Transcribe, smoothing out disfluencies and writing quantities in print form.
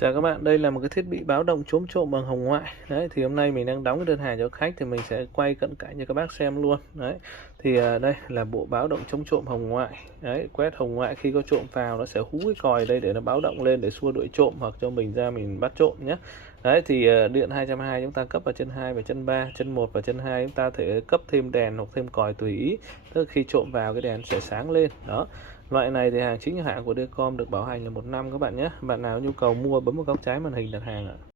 Chào các bạn, đây là một cái thiết bị báo động chống trộm bằng hồng ngoại. Đấy, thì hôm nay mình đang đóng cái đơn hàng cho khách thì mình sẽ quay cận cảnh cho các bác xem luôn. Đấy, thì đây là bộ báo động chống trộm hồng ngoại. Đấy, quét hồng ngoại khi có trộm vào nó sẽ hú cái còi đây để nó báo động lên để xua đuổi trộm hoặc cho mình ra mình bắt trộm nhé. Đấy thì điện 220 chúng ta cấp vào chân 2 và chân 3, chân 1 và chân 2 chúng ta thể cấp thêm đèn hoặc thêm còi tùy ý. Tức là khi trộm vào cái đèn sẽ sáng lên. Đó. Loại này thì hàng chính hãng của Decom được bảo hành là 1 năm các bạn nhé. Bạn nào nhu cầu mua bấm vào góc trái màn hình đặt hàng ạ.